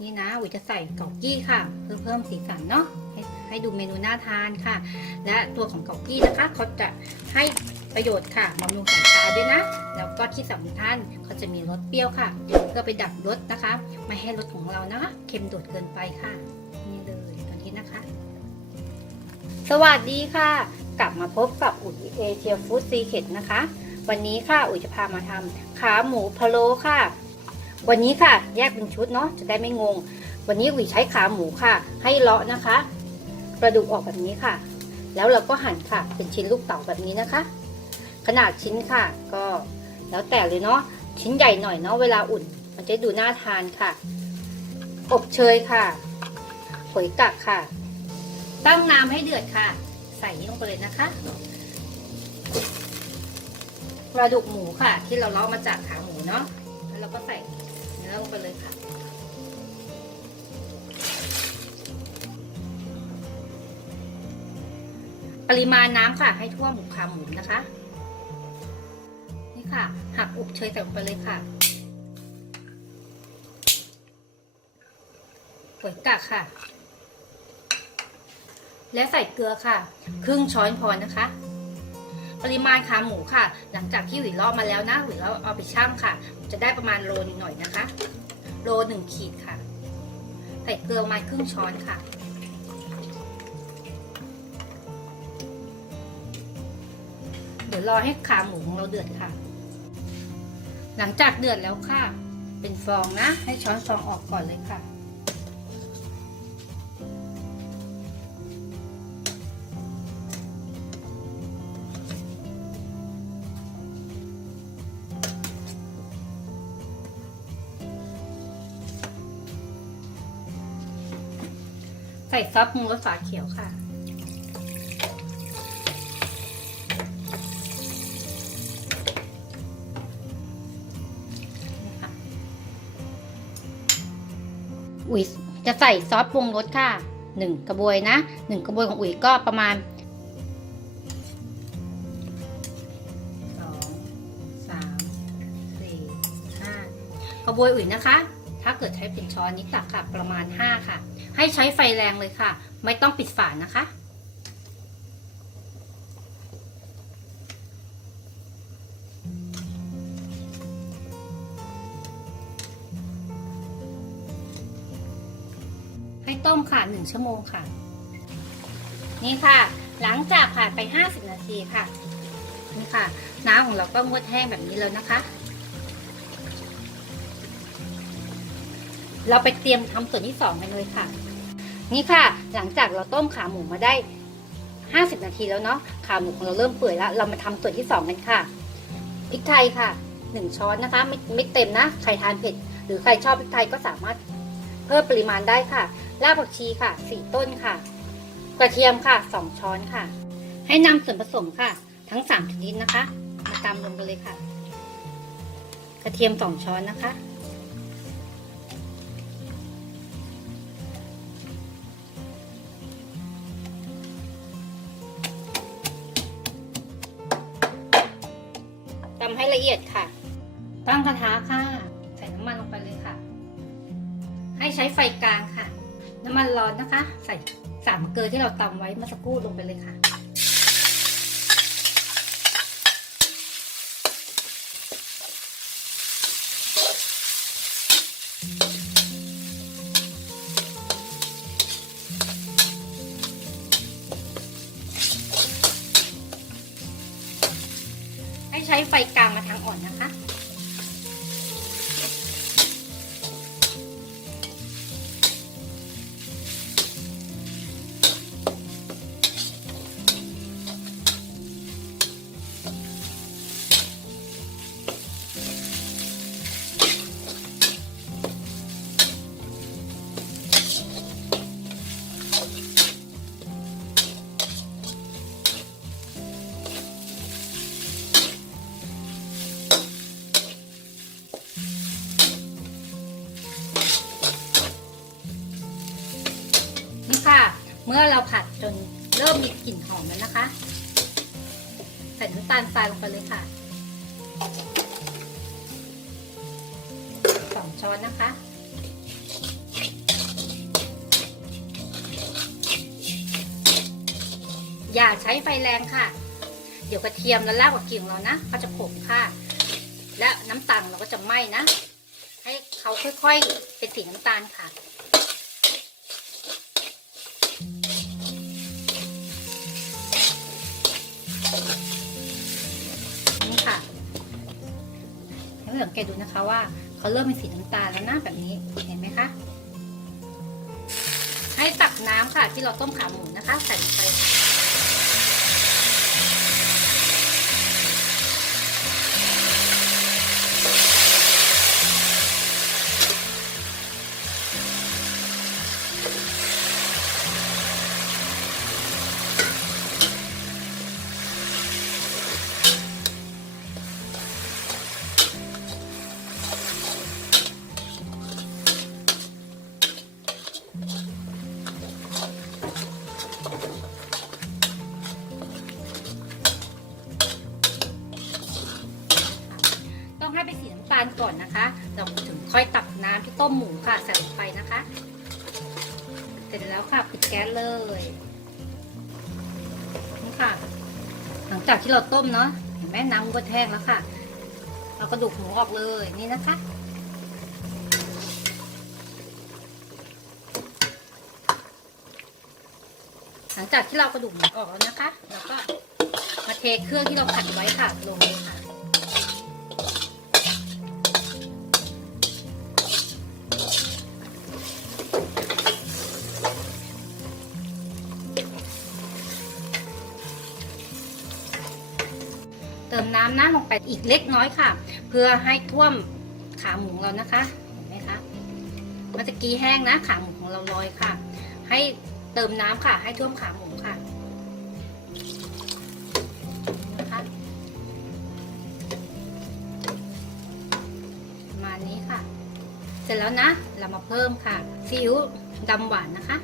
นี่นะอุ๋ยจะใส่เกากี้ค่ะ เพื่อเพิ่มสีสันเนาะให้ให้ดูเมนูน่าทานค่ะ และตัวของเกากี้นะคะเขาจะให้ประโยชน์ค่ะบำรุงสายตาด้วยนะ แล้วก็ที่สำคัญเขาจะมีรสเปรี้ยวค่ะ เพื่อไปดับรสนะคะ ไม่ให้รสของเรานะคะเค็มโดดเกินไปค่ะ นี่เลยตัวนี้นะคะ สวัสดีค่ะ กลับมาพบกับอุ๋ยเอเชียฟู้ดซีเคทนะคะ วันนี้ค่ะอุ๋ยจะพามาทำขาหมูพะโล้ค่ะ วันนี้ค่ะ แยกเป็นชุดเนาะจะได้ไม่งง วันนี้อุ๋ยใช้ขาหมูค่ะ ให้เลาะนะคะ กระดูกออกแบบนี้ค่ะ แล้วเราก็หั่นค่ะ เป็นชิ้นลูกเต๋าแบบนี้นะคะ ขนาดชิ้นค่ะ ก็แล้วแต่เลยเนาะชิ้นใหญ่หน่อยเนาะเวลาอุ่น มันจะดูน่าทานค่ะ อบเชยค่ะหอยกักค่ะ ตั้งน้ำให้เดือดค่ะ ใส่ลงไปเลยนะคะกระดูกหมูค่ะ ที่เราเลาะมาจากขาหมูเนาะแล้วเราก็ใส่ อลงไปเลยค่ะ ปริมาณน้ำค่ะ ให้ท่วหมูขาหมูนะคะ นี่ค่ะ หักอบเชยใส่ลงไปเลยค่ะผยกักค่ะ และใส่เกลือค่ะ ครึ่งช้อนพอนะคะ ปริมาณขาหมูค่ะ หลังจากที่หวีลอกมาแล้วนะหวีลอกเอาไปชั่งค่ะ จะได้ประมาณโลนหน่อยนะคะ โลหนึ่งขีดค่ะ ใส่เกลือประมาณครึ่งช้อนค่ะ เดี๋ยวรอให้ขาหมูของเราเดือดค่ะ หลังจากเดือดแล้วค่ะ เป็นฟองนะ ให้ช้อนฟองออกก่อนเลยค่ะ ใส่ซอสปรุงรสฝาเขียวค่ะ อุ๋ยจะใส่ซอสปรุงรสค่ะหนึ่งกระบวยนะหนึ่งกระบวยของอุ๋ยก็ประมาณสองสามสี่ห้ากระบวยอุ๋ยนะคะ ถ้าเกิดใช้เป็นช้อนนี้ตักค่ะประมาณห้าค่ะ ให้ใช้ไฟแรงเลยค่ะ ไม่ต้องปิดฝานะคะ ให้ต้มค่ะหนึ่งชั่วโมงค่ะ นี่ค่ะ หลังจากผ่านไป 50 นาทีค่ะ นี่ค่ะ น้ำของเราก็งวดแห้งแบบนี้แล้วนะคะ เราไปเตรียมทำส่วนที่สองกันเลยค่ะ นี่ค่ะ หลังจากเราต้มขาหมูมาได้ 50 นาทีแล้วเนาะขาหมูของเราเริ่มเปื่อยแล้ว เรามาทำส่วนที่สองกันค่ะพริกไทยค่ะหนึ่งช้อนนะคะไม่ไม่เต็มนะใครทานเผ็ด หรือใครชอบพริกไทยก็สามารถเพิ่มปริมาณได้ค่ะรากผักชีค่ะสี่ต้นค่ะ กระเทียมค่ะสองช้อนค่ะ ให้นำส่วนผสมค่ะ ทั้งสามชนิดนะคะ มาตำลงกันเลยค่ะ กระเทียมสองช้อนนะคะ ใช้ไฟกลางค่ะ น้ำมันร้อนนะคะ ใส่สามเกลือที่เราตำไว้เมื่อสักครู่ลงไปเลยค่ะ ให้ใช้ไฟกลางมาทางอ่อนนะคะ เราผัดจนเริ่มมีกลิ่นหอมแล้วนะคะ ใส่น้ำตาลทรายลงไปเลยค่ะสองช้อนนะคะ อย่าใช้ไฟแรงค่ะ เดี๋ยวกระเทียมและรากผักกิ่งเรานะก็จะขมค่ะ และน้ำตาลเราก็จะไหม้นะ ให้เขาค่อยๆเป็นสีน้ำตาลค่ะ สังเกตดูนะคะว่าเขาเริ่มเป็นสีน้ำตาลแล้วนะแบบนี้เห็นไหมคะ ให้ตักน้ำค่ะที่เราต้มขาหมูนะคะ ใส่ลงไป ค่ะใส่ลงไปนะคะ เสร็จแล้วค่ะปิดแก๊สเลยนี่ค่ะ หลังจากที่เราต้มเนาะเห็นไหมน้ำก็แห้งแล้วค่ะ เรากระดูกหมูออกเลยนี่นะคะหลังจากที่เรากระดูกหมูออกแล้วนะคะเราก็มาเทเครื่องที่เราผัดไว้ค่ะลงเลยค่ะ เติมน้ำน้ำลงไปอีกเล็กน้อยค่ะ เพื่อให้ท่วมขาหมูเรานะคะเห็นไหมคะเมื่อตะกี้แห้งนะขาหมูของเราลอยค่ะ ให้เติมน้ำค่ะ ให้ท่วมขาหมูค่ะนะคะประมาณนี้ค่ะ เสร็จแล้วนะ เรามาเพิ่มค่ะซีอิ๊วดำหวานนะคะ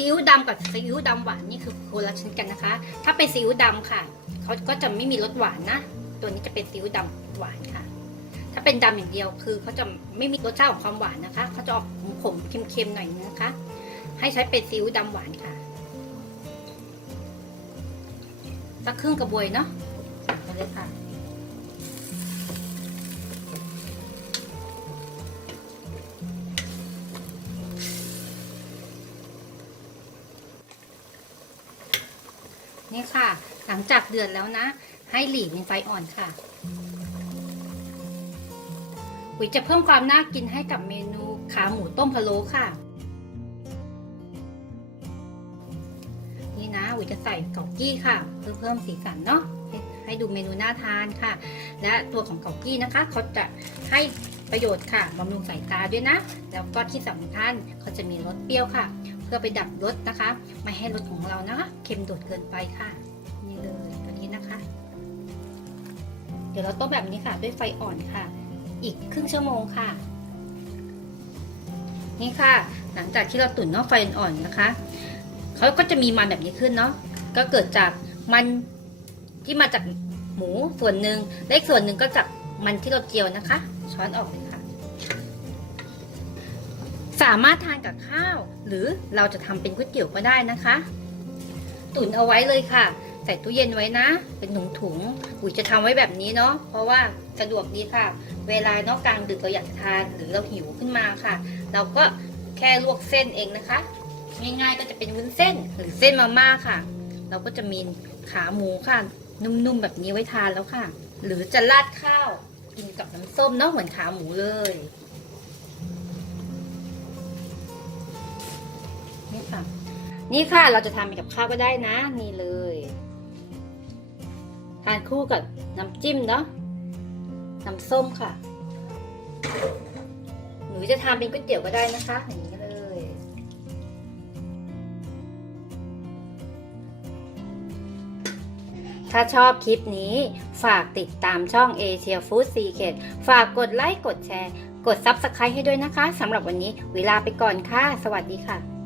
ซีอิ๊วดำกับซีอิ๊วดำหวานนี่คือคนละชนิดกันนะคะ ถ้าเป็นซีอิ๊วดำค่ะเขาก็จะไม่มีรสหวานนะ ตัวนี้จะเป็นซีอิ๊วดำหวานค่ะ ถ้าเป็นดำอย่างเดียวคือเขาจะไม่มีรสชาติของความหวานนะคะเขาจะออกขมๆเค็มๆหน่อยนึงนะคะ ให้ใช้เป็นซีอิ๊วดำหวานค่ะสักครึ่งกระบวยเนาะไปเลยค่ะ นี่ค่ะ หลังจากเดือดแล้วนะ ให้หลีเป็นไฟอ่อนค่ะอุ๋ยจะเพิ่มความน่ากินให้กับเมนูขาหมูต้มพะโล้ค่ะ นี่นะอุ๋ยจะใส่เกากี้ค่ะ เพื่อเพิ่มสีสันเนาะให้ให้ดูเมนูน่าทานค่ะ และตัวของเกากี้นะคะ เขาจะให้ประโยชน์ค่ะบำรุงสายตาด้วยนะ แล้วก็ที่สำคัญเขาจะมีรสเปรี้ยวค่ะ เพื่อไปดับรสนะคะ ไม่ให้รสของเรานะคะเค็มโดดเกินไปค่ะนี่เลยตัวนี้นะคะ เดี๋ยวเราต้มแบบนี้ค่ะ ด้วยไฟอ่อนค่ะ อีกครึ่งชั่วโมงค่ะ นี่ค่ะ หลังจากที่เราตุ๋นเนาะไฟอ่อนนะคะเขาก็จะมีมันแบบนี้ขึ้นเนาะก็เกิดจากมันที่มาจากหมูส่วนหนึ่งและอีกส่วนหนึ่งก็จากมันที่เราเจียวนะคะ ช้อนออกเลยค่ะ สามารถทานกับข้าว หรือเราจะทำเป็นก๋วยเตี๋ยวก็ได้นะคะ ตุ๋นเอาไว้เลยค่ะ ใส่ตู้เย็นไว้นะ เป็นถุงถุงๆอุ๋ยจะทำไว้แบบนี้เนาะเพราะว่าสะดวกดีค่ะ เวลานอกกลางดึกเราอยากทานหรือเราหิวขึ้นมาค่ะ เราก็แค่ลวกเส้นเองนะคะ ง่ายๆก็จะเป็นวุ้นเส้นหรือเส้นมาม่าค่ะ เราก็จะมีขาหมูค่ะ นุ่มๆแบบนี้ไว้ทานแล้วค่ะ หรือจะราดข้าวกินกับน้ำส้มเนาะเหมือนขาหมูเลย ค่ะ นี่ค่ะเราจะทำกับข้าวก็ได้นะ นี่เลย ทานคู่กับน้ำจิ้มเนาะน้ำส้มค่ะ หนูจะทำเป็นก๋วยเตี๋ยวก็ได้นะคะอย่างนี้เลย ถ้าชอบคลิปนี้ ฝากติดตามช่อง Asia Food Secret ฝากกดไลค์ กดแชร์ กด Subscribe ให้ด้วยนะคะสำหรับวันนี้เวลาไปก่อนค่ะ สวัสดีค่ะ